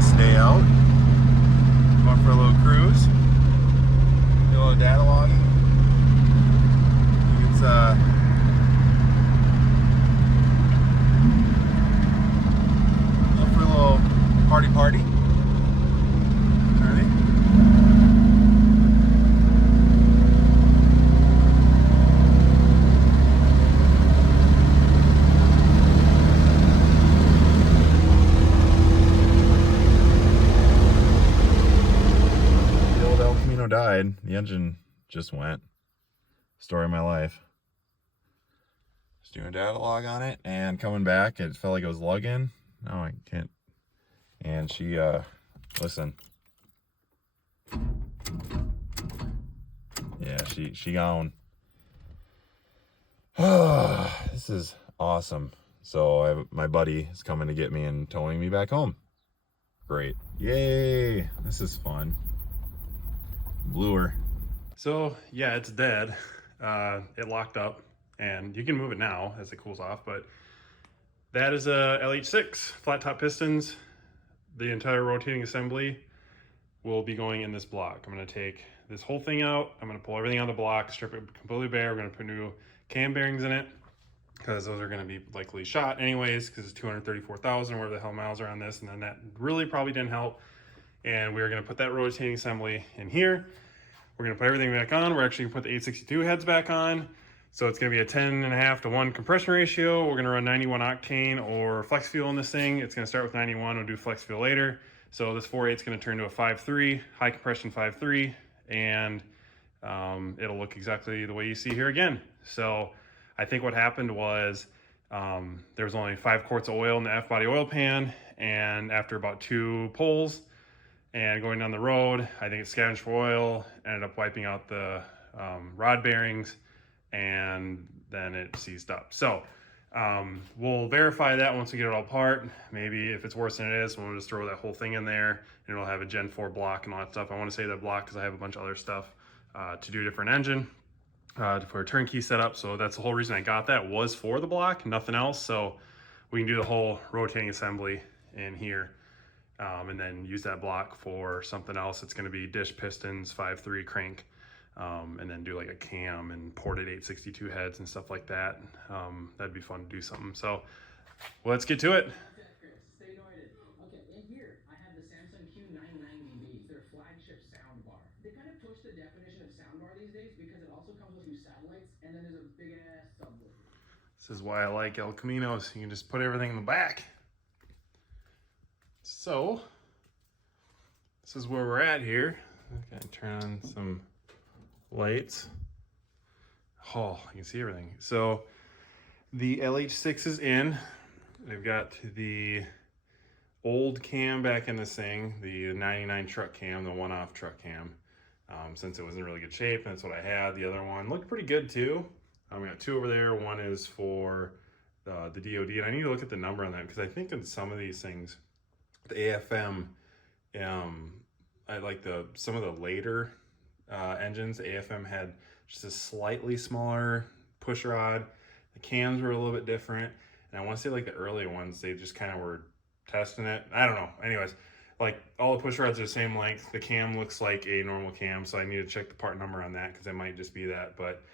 nice day out. Going for a little cruise. Do a little data logging. It's going for a little party. Ready? Camino died. The engine just went. Story of my life. Just doing a data log on it and coming back. It felt like it was lugging. No, I can't. And she, listen. Yeah, she gone. This is awesome. So my buddy is coming to get me and towing me back home. Great. Yay. This is fun. Blew her. So yeah, it's dead. It locked up and you can move it now as it cools off, but that is a LH6 flat top pistons. The entire rotating assembly will be going in this block. I'm going to take this whole thing out. I'm going to pull everything out of the block, strip it completely bare. We're going to put new cam bearings in it because those are going to be likely shot anyways because it's 234,000 where the hell miles are on this, and then that really probably didn't help. And we're going to put that rotating assembly in here. We're going to put everything back on. We're actually going to put the 862 heads back on. So it's going to be a 10.5 to 1 compression ratio. We're going to run 91 octane or flex fuel in this thing. It's going to start with 91. We'll do flex fuel later. So this 4.8 is going to turn to a 5.3, high compression 5.3, and it'll look exactly the way you see here again. So I think what happened was there was only 5 quarts of oil in the F-body oil pan, and after about 2 pulls, and going down the road, I think it scavenged for oil, ended up wiping out the rod bearings, and then it seized up. So we'll verify that once we get it all apart. Maybe if it's worse than it is, we'll just throw that whole thing in there, and it'll have a Gen 4 block and all that stuff. I want to save that block because I have a bunch of other stuff to do different engine for a turnkey setup. So that's the whole reason I got that, was for the block, nothing else. So we can do the whole rotating assembly in here. And then use that block for something else. It's going to be dish pistons, 5.3 crank, and then do like a cam and ported 862 heads and stuff like that. That'd be fun to do something. So let's get to it. Stay anointed. Okay, in here I have the Samsung Q990Bs. They're flagship soundbar. They kind of push the definition of soundbar these days because it also comes with 2 satellites, and then there's a big ass subwoofer. This is why I like El Caminos. You can just put everything in the back. So this is where we're at here. Okay, turn on some lights. Oh, you can see everything. So the LH6 is in. They've got the old cam back in this thing, the 99 truck cam, the one-off truck cam, since it was in really good shape, and that's what I had. The other one looked pretty good too. We got 2 over there. One is for the DOD, and I need to look at the number on that because I think in some of these things, the AFM, I like some of the later engines. The AFM had just a slightly smaller push rod. The cams were a little bit different, and I want to say like the earlier ones, they just kind of were testing it. I don't know. Anyways, like all the push rods are the same length. The cam looks like a normal cam, so I need to check the part number on that because it might just be that. But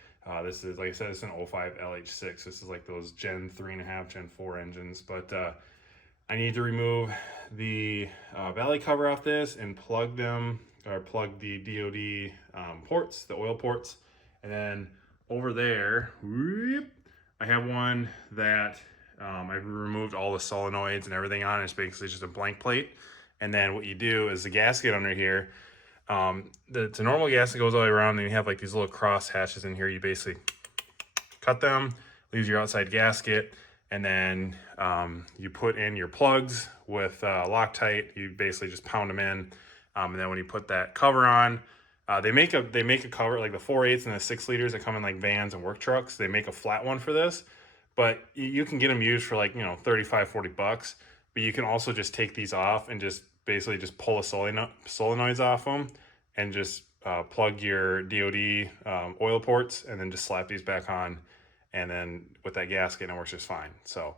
this is, like I said, it's an 05 LH6. This is like those Gen 3.5, Gen 4 engines, but I need to remove the valley cover off this and plug the DOD ports, the oil ports. And then over there, whoop, I have one that I've removed all the solenoids and everything on. It's basically just a blank plate. And then what you do is the gasket under here, it's a normal gasket, goes all the way around, and you have like these little cross hatches in here. You basically cut them, leaves your outside gasket, and then you put in your plugs with Loctite. You basically just pound them in, and then when you put that cover on, they make a cover like the 4.8s and the 6 liters that come in like vans and work trucks. They make a flat one for this, but you can get them used for like, $35-40. But you can also just take these off and just basically just pull the solenoids off them and just plug your DOD oil ports and then just slap these back on. And then with that gasket, it works just fine. So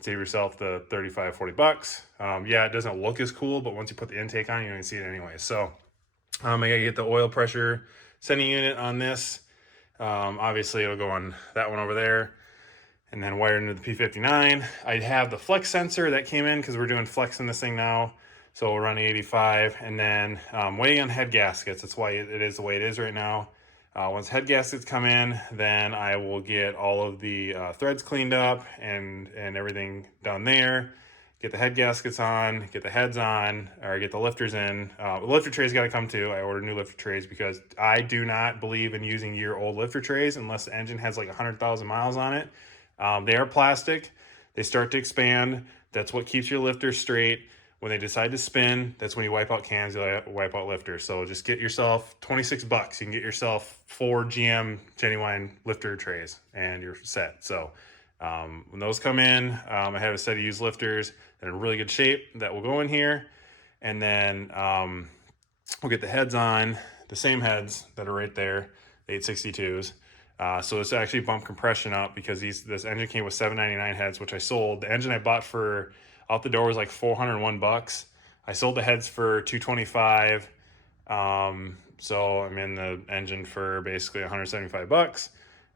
Save yourself the 35, 40 bucks. Yeah, it doesn't look as cool, but once you put the intake on, you don't even see it anyway. So I gotta get the oil pressure sending unit on this. Obviously it'll go on that one over there, and then wired into the P59. I have the flex sensor that came in because we're doing flex in this thing now. So we'll run 85, and then waiting on head gaskets. That's why it is the way it is right now. Once head gaskets come in, then I will get all of the threads cleaned up and everything done there. Get the head gaskets on, get the heads on, or get the lifters in. The lifter trays got to come too. I ordered new lifter trays because I do not believe in using year-old lifter trays unless the engine has like 100,000 miles on it. They are plastic. They start to expand. That's what keeps your lifter straight. When they decide to spin, that's when you wipe out cans, you wipe out lifters. So just get yourself 26 bucks. You can get yourself 4 GM genuine lifter trays and you're set. So when those come in, I have a set of used lifters that are in really good shape that will go in here. And then we'll get the heads on, the same heads that are right there, the 862s. So it's actually bumped compression up because this engine came with 799 heads, which I sold. The engine I bought for out the door was like 401 bucks. I sold the heads for 225. So I'm in the engine for basically 175 bucks.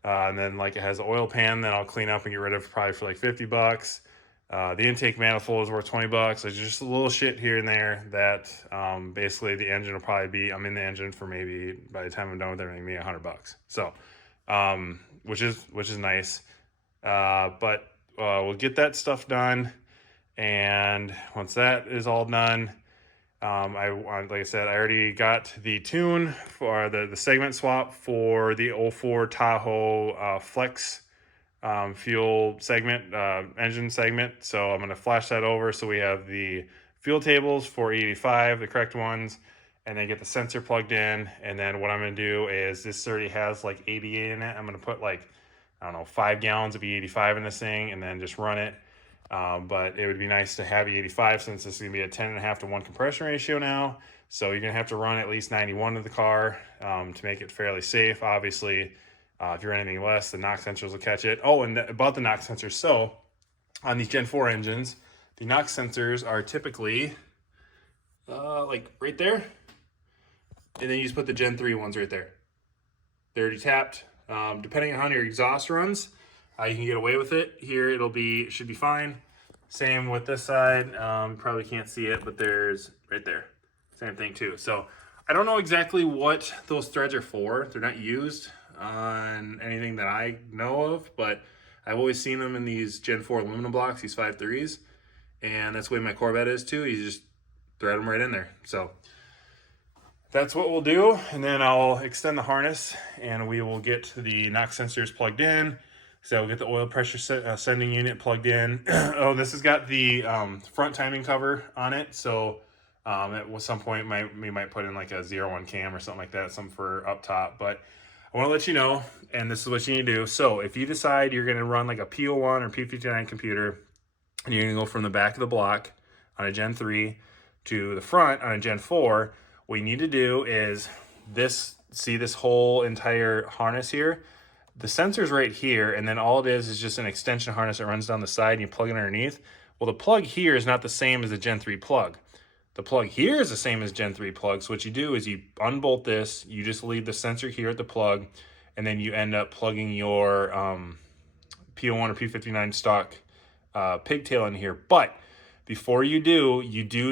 And then like it has the oil pan that I'll clean up and get rid of probably for like 50 bucks. The intake manifold is worth 20 bucks. There's just a little shit here and there that basically the engine will probably be, I'm in the engine for maybe, by the time I'm done with everything, maybe 100 bucks. So, which is nice. But we'll get that stuff done. And once that is all done, like I said, I already got the tune for the segment swap for the 04 Tahoe Flex fuel segment, engine segment. So I'm going to flash that over so we have the fuel tables for 85, the correct ones, and then get the sensor plugged in. And then what I'm going to do is, this already has like 88 in it. I'm going to put like, I don't know, 5 gallons of E85 in this thing and then just run it. But it would be nice to have E85 since this is going to be a 10.5 to 1 compression ratio now. So you're going to have to run at least 91 of the car to make it fairly safe. Obviously, if you're anything less, the NOx sensors will catch it. Oh, and about the NOx sensors. So on these Gen 4 engines, the NOx sensors are typically like right there. And then you just put the Gen 3 ones right there. They're already tapped. Depending on how your exhaust runs, you can get away with it. Here it should be fine. Same with this side. Probably can't see it, but there's right there. Same thing too. So I don't know exactly what those threads are for. They're not used on anything that I know of, but I've always seen them in these Gen 4 aluminum blocks, these 5.3s. And that's the way my Corvette is too. You just thread them right in there. So that's what we'll do. And then I'll extend the harness and we will get the NOx sensors plugged in. So we'll get the oil pressure sending unit plugged in. Oh, this has got the front timing cover on it. So at some point we might put in like a 0-1 cam or something like that, something for up top. But I want to let you know, and this is what you need to do. So if you decide you're going to run like a P01 or P59 computer, and you're going to go from the back of the block on a Gen 3 to the front on a Gen 4, what you need to do is see this whole entire harness here? The sensor's right here, and then all it is just an extension harness that runs down the side and you plug it underneath. Well, the plug here is not the same as the Gen 3 plug. The plug here is the same as Gen 3 plug. So what you do is you unbolt this, you just leave the sensor here at the plug, and then you end up plugging your P01 or P59 stock pigtail in here. But before you do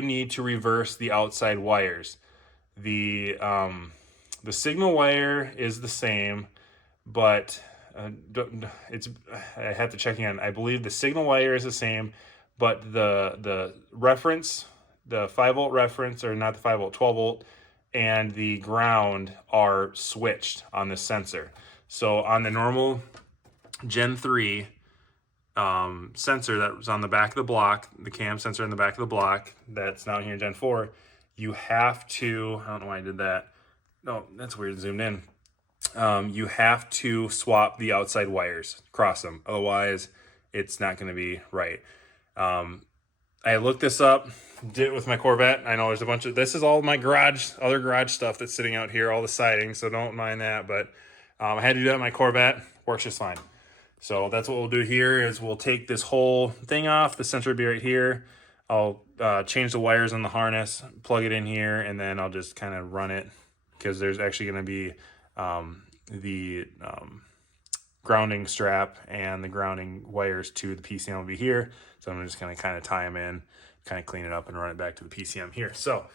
need to reverse the outside wires. The signal wire is the same, but I have to check again. I believe the signal wire is the same, but the reference, the 5-volt reference, or not the 5-volt, 12-volt, and the ground are switched on this sensor. So on the normal Gen 3 sensor that was on the back of the block, the cam sensor in the back of the block, that's now here in Gen 4, you have to, I don't know why I did that. No, that's weird, zoomed in. You have to swap the outside wires, cross them. Otherwise, it's not going to be right. I looked this up, did it with my Corvette. I know there's a bunch of, this is all my other garage stuff that's sitting out here, all the siding, so don't mind that. But I had to do that with my Corvette. Works just fine. So that's what we'll do here is we'll take this whole thing off. The sensor will be right here. I'll change the wires on the harness, plug it in here, and then I'll just kind of run it because there's actually going to be the grounding strap and the grounding wires to the PCM will be here. So I'm just going to kind of tie them in, kind of clean it up and run it back to the PCM here. So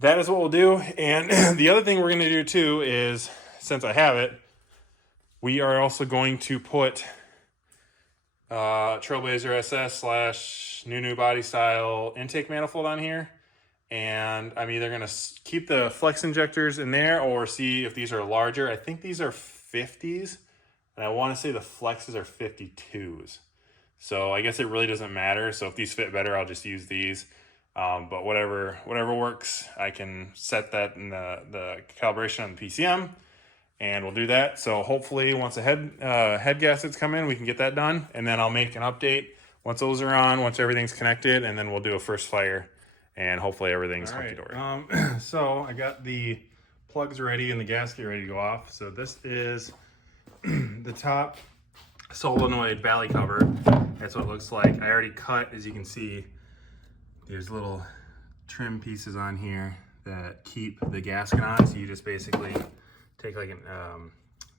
that is what we'll do. And the other thing we're going to do too is, since I have it, we are also going to put Trailblazer SS / new body style intake manifold on here. And I'm either going to keep the flex injectors in there or see if these are larger. I think these are 50s. And I want to say the flexes are 52s. So I guess it really doesn't matter. So if these fit better, I'll just use these. But whatever works, I can set that in the calibration on the PCM. And we'll do that. So hopefully once the head gaskets come in, we can get that done. And then I'll make an update once those are on, once everything's connected. And then we'll do a first fire. And hopefully everything's hunky-dory. So I got the plugs ready and the gasket ready to go off. So this is the top solenoid valley cover. That's what it looks like. I already cut, as you can see, there's little trim pieces on here that keep the gasket on. So you just basically take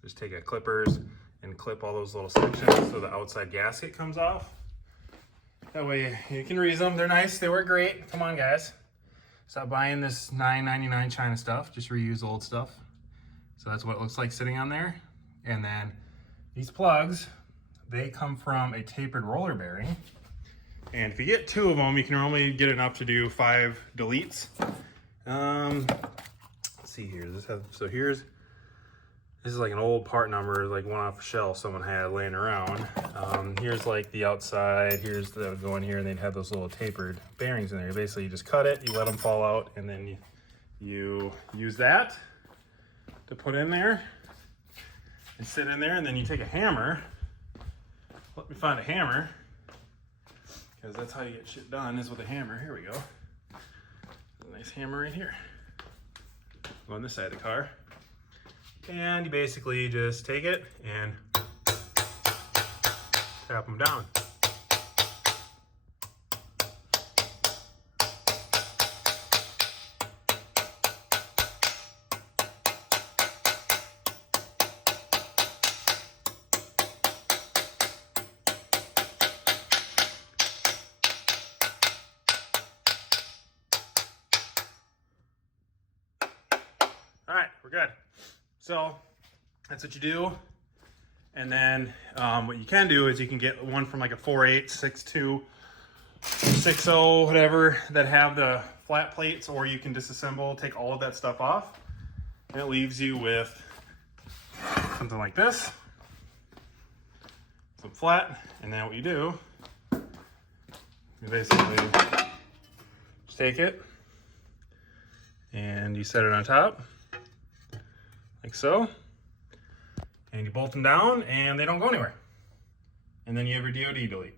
just take a clippers and clip all those little sections so the outside gasket comes off. That way you can reuse them. They're nice. They work great. Come on, guys. Stop buying this $9.99 China stuff. Just reuse old stuff. So that's what it looks like sitting on there. And then these plugs, they come from a tapered roller bearing. And if you get 2 of them, you can normally get enough to do 5 deletes. Let's see here. This is like an old part number, like one off a shelf someone had laying around. Here's like the outside. Here's the go in here, and they'd have those little tapered bearings in there. Basically, you just cut it, you let them fall out, and then you use that to put in there and sit in there. And then you take a hammer. Let me find a hammer, because that's how you get shit done, is with a hammer. Here we go. A nice hammer right here. Go on this side of the car. And you basically just take it and tap them down. All right, we're good. So that's what you do. And then what you can do is you can get one from like a 4.8, 6.2, 6.0, whatever, that have the flat plates, or you can disassemble, take all of that stuff off. And it leaves you with something like this. Some flat. And then what you do, you basically just take it and you set it on top. Like so, and you bolt them down and they don't go anywhere. And then you have your DOD delete.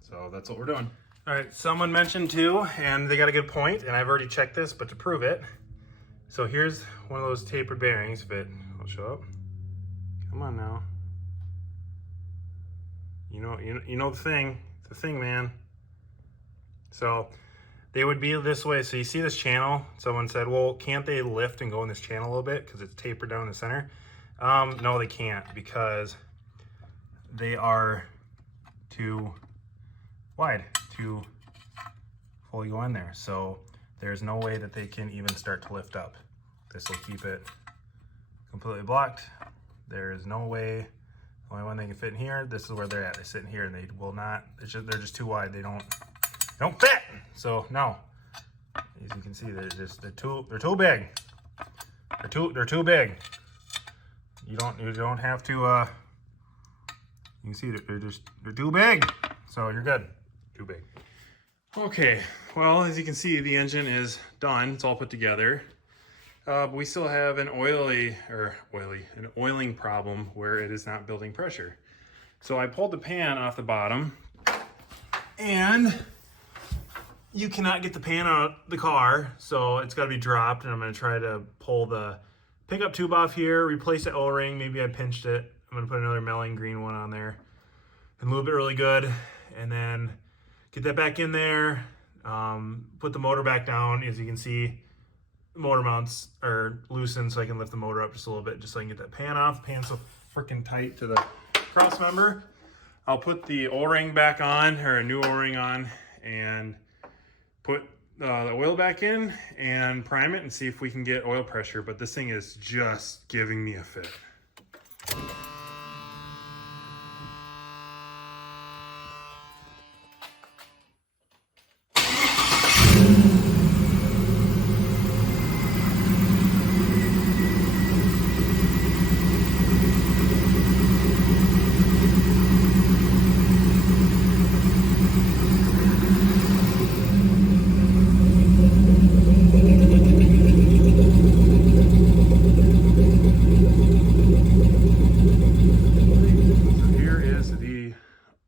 So that's what we're doing. All right, someone mentioned too, and they got a good point, and I've already checked this, but to prove it. So here's one of those tapered bearings, if I'll show up. Come on now. You know the thing, man. So they would be this way. So you see this channel? Someone said, well, can't they lift and go in this channel a little bit because it's tapered down the center? No, they can't, because they are too wide to fully go in there. So there's no way that they can even start to lift up. This will keep it completely blocked. There is no way. The only one they can fit in here, this is where they're at. They sit in here and they will not, they're just too wide. They don't fit. So no, as you can see, they're too big. They're too big. You don't have to. You can see they're too big. So you're good. Too big. Okay. Well, as you can see, the engine is done. It's all put together. But we still have an oiling problem where it is not building pressure. So I pulled the pan off the bottom, and you cannot get the pan out of the car, so it's got to be dropped. And I'm going to try to pull the pickup tube off here, replace the O-ring. Maybe I pinched it, I'm gonna put another Melling green one on there and lube it really good, and then get that back in there. Put the motor back down. As you can see, the motor mounts are loosened, so I can lift the motor up just a little bit, just so I can get that pan off. The pan's so freaking tight to the cross member. I'll put the O-ring back on, or a new O-ring on, and put the oil back in and prime it and see if we can get oil pressure. But this thing is just giving me a fit.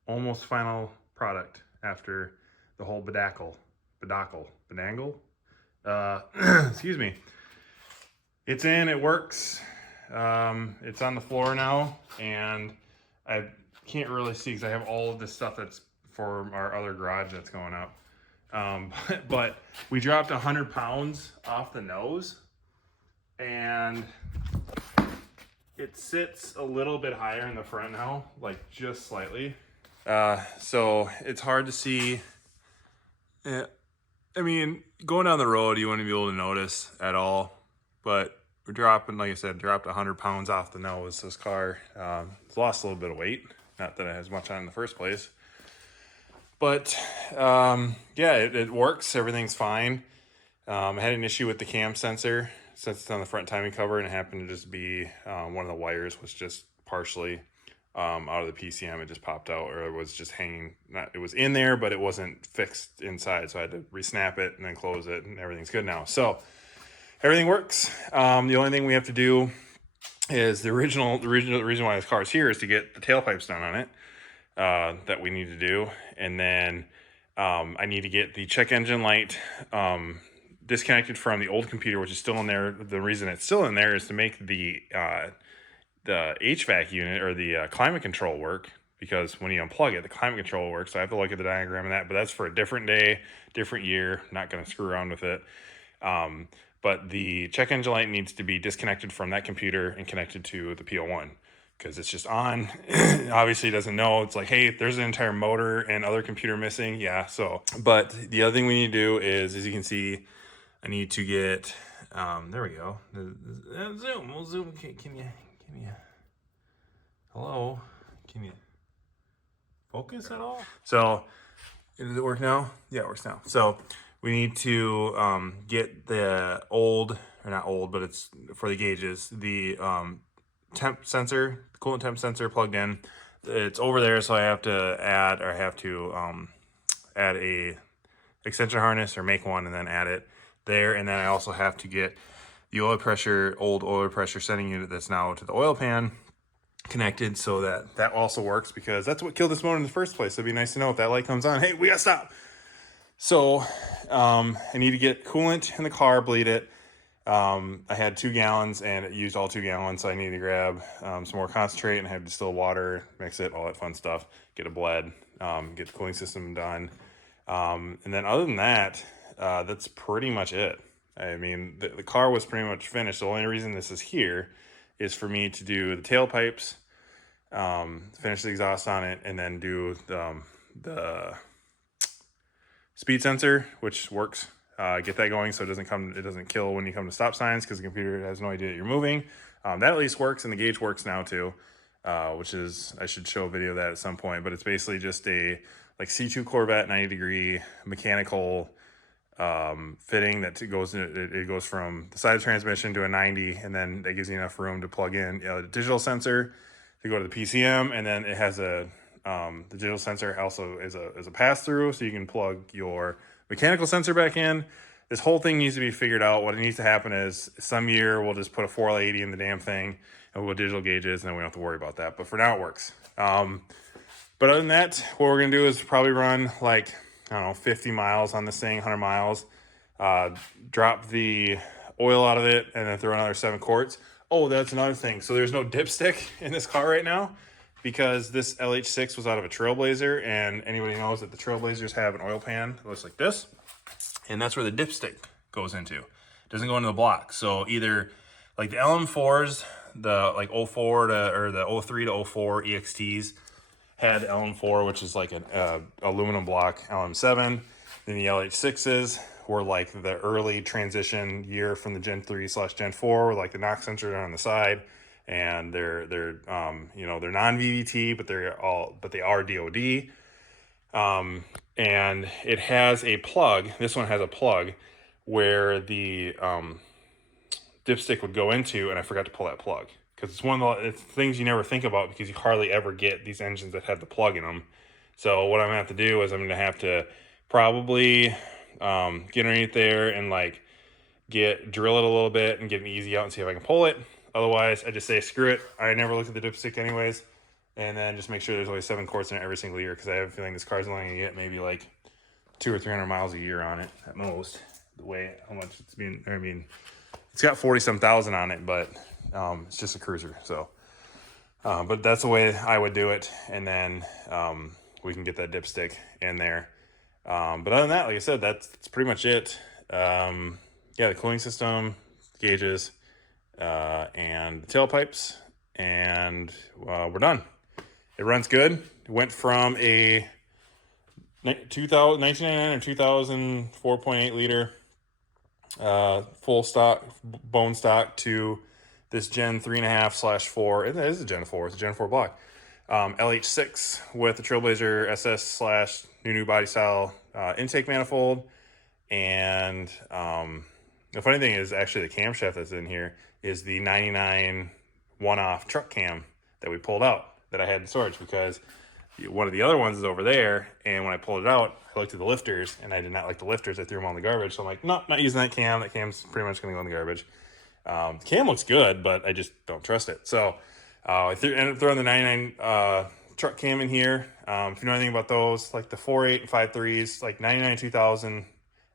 Almost final product after the whole bedazzle, excuse me. It's in, it works. It's on the floor now, and I can't really see because I have all of this stuff that's for our other garage that's going up. But we dropped 100 pounds off the nose, and it sits a little bit higher in the front now, like just slightly. So it's hard to see. I mean, going down the road, you wouldn't be able to notice at all, but we're dropping, like I said, dropped 100 pounds off the nose. This car, it's lost a little bit of weight. Not that it has much on in the first place, but, yeah, it works. Everything's fine. I had an issue with the cam sensor since it's on the front timing cover, and it happened to just be, one of the wires was just partially out of the PCM. It just popped out, or it was just hanging. It was in there, but it wasn't fixed inside, so I had to re-snap it and then close it, and everything's good now. So everything works. The only thing we have to do is the reason why this car is here is to get the tailpipes done on it, that we need to do, and then I need to get the check engine light disconnected from the old computer, which is still in there. The reason it's still in there is to make the HVAC unit, or the climate control, work, because when you unplug it, the climate control works. So I have to look at the diagram of that, but that's for a different day, different year. Not going to screw around with it. But the check engine light needs to be disconnected from that computer and connected to the PO1, because it's just on. Obviously it doesn't know. It's like, hey, there's an entire motor and other computer missing. Yeah. So, but the other thing we need to do is, as you can see, I need to get, there we go. Zoom, we'll zoom. Can you, hello, can you focus at all? So does it work now? Yeah, it works now. So we need to get the old, or not old, but it's for the gauges, the temp sensor, the coolant temp sensor plugged in. It's over there, so I have to add a extension harness, or make one and then add it there. And then I also have to get the old oil pressure sending unit that's now to the oil pan connected, so that also works, because that's what killed this motor in the first place. It'd be nice to know if that light comes on, hey, we gotta stop. So I need to get coolant in the car, bleed it. I had 2 gallons and it used all 2 gallons, so I need to grab some more concentrate and have distilled water, mix it, all that fun stuff, get it bled, get the cooling system done. And then other than that, that's pretty much it. I mean, the car was pretty much finished. The only reason this is here is for me to do the tailpipes, finish the exhaust on it, and then do the speed sensor, which works. Get that going so it doesn't kill when you come to stop signs, because the computer has no idea that you're moving. That at least works, and the gauge works now too, which is, I should show a video of that at some point, but it's basically just a like C2 Corvette 90-degree mechanical fitting that it goes from the side of the transmission to a 90, and then that gives you enough room to plug in a digital sensor to go to the PCM, and then it has the digital sensor also is a pass-through, so you can plug your mechanical sensor back in. This whole thing needs to be figured out. What needs to happen is some year we'll just put a 480 in the damn thing, and we'll digital gauges, and then we don't have to worry about that. But for now, it works. But other than that, what we're gonna do is probably run like, I don't know, 50 miles on this thing, 100 miles, drop the oil out of it, and then throw another 7 quarts. Oh, that's another thing. So there's no dipstick in this car right now because this LH6 was out of a Trailblazer, and anybody knows that the Trailblazers have an oil pan that looks like this, and that's where the dipstick goes into. It doesn't go into the block. So either like the LM4s, the like 04 to, or the 03 to 04 EXTs had LM4, which is like an aluminum block LM7. Then the LH6s were like the early transition year from the Gen 3/Gen 4, where like the knock sensors are on the side, and they're you know, they're non-VVT, but they are DOD. And it has a plug. This one has a plug where the dipstick would go into, and I forgot to pull that plug because it's one of the things you never think about because you hardly ever get these engines that have the plug in them. So what I'm gonna have to do is I'm gonna have to probably get underneath there and like drill it a little bit and get an easy out and see if I can pull it. Otherwise, I just say screw it. I never looked at the dipstick anyways, and then just make sure there's only 7 quarts in it every single year because I have a feeling this car's only gonna get maybe like 200 or 300 miles a year on it at most. The way how much it's being, I mean, it's got 40-some thousand on it, but it's just a cruiser. So, but that's the way I would do it, and then we can get that dipstick in there. But other than that, like I said, that's pretty much it. Yeah, the cooling system, gauges, and the tailpipes, and we're done. It runs good. It went from a 1999 or 2000 4.8 liter full stock, bone stock, to this Gen 3.5/4. It is a Gen 4. It's a Gen 4 block. LH6 with the Trailblazer SS / new body style intake manifold. And the funny thing is actually the camshaft that's in here is the 99 one-off truck cam that we pulled out that I had in storage because one of the other ones is over there. And when I pulled it out, I looked at the lifters and I did not like the lifters. I threw them all in the garbage. So I'm like, no, not using that cam. That cam's pretty much going to go in the garbage. The cam looks good, but I just don't trust it. So I ended up throwing the 99 truck cam in here. If you know anything about those, like the 4.8 and 5.3s, like 99, 2000,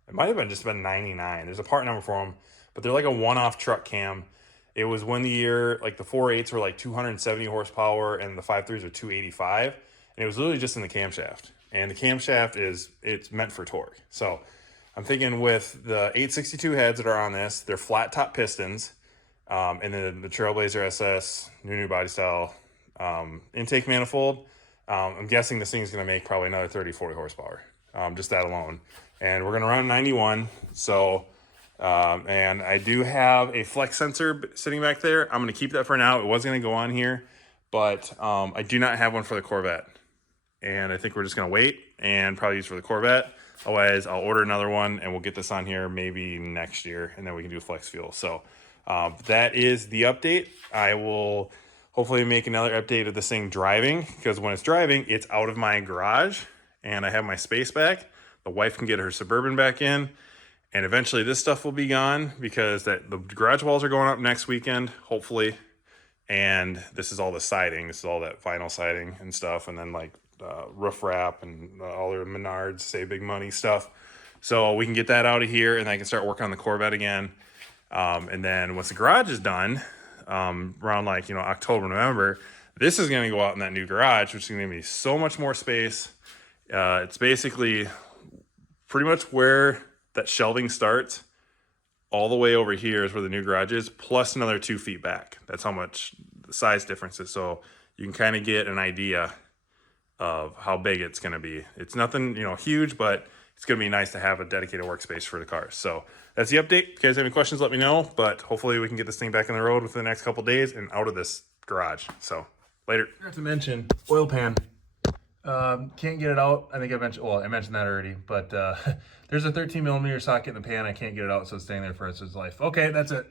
it might have been just about 99. There's a part number for them, but they're like a one-off truck cam. It was when the year, like the 4.8s were like 270 horsepower and the 5.3s are 285. And it was literally just in the camshaft. And the camshaft it's meant for torque. So I'm thinking with the 862 heads that are on this, they're flat top pistons. And then the Trailblazer SS, new body style intake manifold. I'm guessing this thing's going to make probably another 30, 40 horsepower, just that alone. And we're going to run 91. So, and I do have a flex sensor sitting back there. I'm going to keep that for now. It was going to go on here, but I do not have one for the Corvette. And I think we're just going to wait and probably use for the Corvette. Otherwise, I'll order another one and we'll get this on here maybe next year, and then we can do flex fuel. So that is the update. I will hopefully make another update of this thing driving, because when it's driving, it's out of my garage and I have my space back. The wife can get her Suburban back in, and eventually this stuff will be gone because the garage walls are going up next weekend, hopefully. And this is all the siding. This is all that vinyl siding and stuff. And then like roof wrap and all their Menards Save Big Money stuff. So we can get that out of here, and I can start working on the Corvette again. And then once the garage is done, around like, October, November, this is going to go out in that new garage, which is going to be so much more space. It's basically pretty much where that shelving starts. All the way over here is where the new garage is, plus another 2 feet back. That's how much the size difference is. So you can kind of get an idea of how big it's going to be. It's nothing, huge, but it's going to be nice to have a dedicated workspace for the cars. So that's the update. If you guys have any questions, let me know. But hopefully we can get this thing back on the road within the next couple days and out of this garage. So later. I forgot to mention oil pan. Can't get it out. I think I mentioned that already, but there's a 13 millimeter socket in the pan. I can't get it out, so it's staying there for the rest of its life. Okay, that's it.